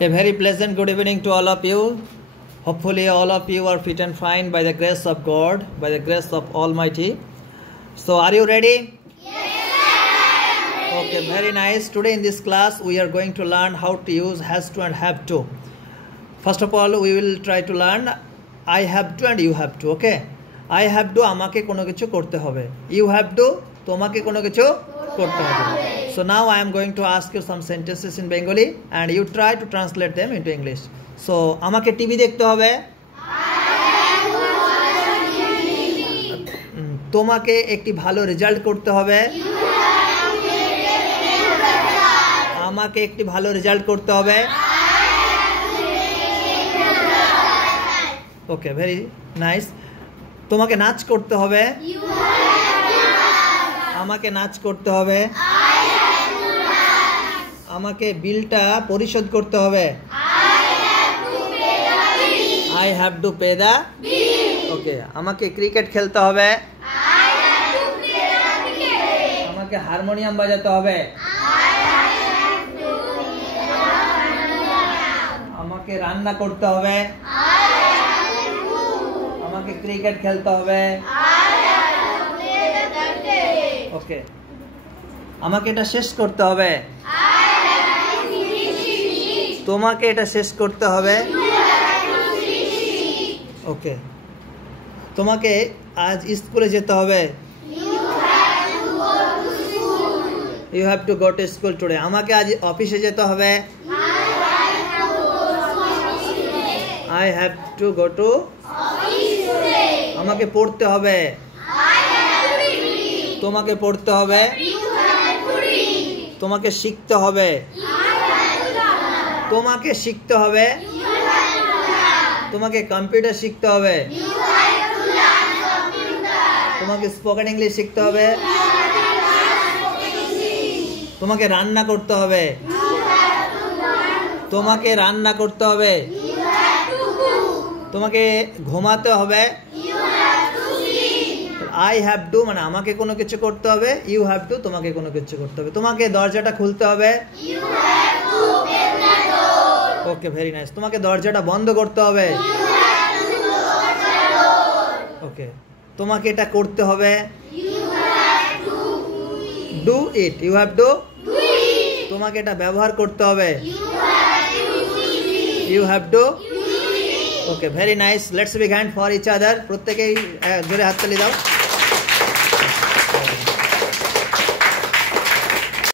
A very pleasant good evening to all of you. Hopefully all of you are fit and fine by the grace of God, by the grace of Almighty. So are you ready? Yes. Okay, very nice. Today in this class we are going to learn how to use has to and have to. First of all we will try to learn I have to and you have to. Okay, I have to amake kono kichu korte hobe. You have to tomake kono kichu korte hobe. So now I am going to ask you some sentences in Bengali and you try to translate them into English. So amake TV dekhte hobe. তোমাকে একটি ভালো রেজাল্ট করতে হবে। আমাকে একটি ভালো রেজাল্ট করতে হবে। ওকে, ভেরি নাইস। তোমাকে নাচ করতে হবে। আমাকে নাচ করতে হবে। আমাকে বিলটা পরিশোধ করতে হবে। I have to pay the bill. ওকে, আমাকে ক্রিকেট খেলতে হবে। আমাকে হারমোনিয়াম বাজাতে হবে। আমাকে রান্না করতে হবে। আমাকে ক্রিকেট খেলতে হবে। ওকে, আমাকে এটা শেষ করতে হবে। তোমাকে এটা শেষ করতে হবে। ওকে, তোমাকে আজ স্কুলে যেতে হবে। You have to go to school today. আমাকে আজ অফিসে যেতে হবে। I have to go to office today. আমাকে পড়তে হবে। তোমাকে পড়তে হবে। তোমাকে শিখতে হবে। তোমাকে শিখতে হবে। তোমাকে কম্পিউটার শিখতে হবে। তোমাকে স্পোকেন ইংলিশ শিখতে হবে। তোমাকে রান্না করতে হবে। তোমাকে রান্না করতে হবে। তোমাকে ঘুমাতে হবে। I have to মানে আমাকে কোনো কিছু করতে হবে। You have to তোমাকে কোনো কিছু করতে হবে। তোমাকে দরজাটা খুলতে হবে। ওকে, ভেরি নাইস। তোমাকে দরজাটা বন্ধ করতে হবে। ওকে, তোমাকে এটা করতে হবে। Do it. You have to তোমাকে এটা ব্যবহার করতে হবে। You have to Okay, very nice. Let's big hand for each other. প্রত্যেকেই জোরে হাততালি দাও।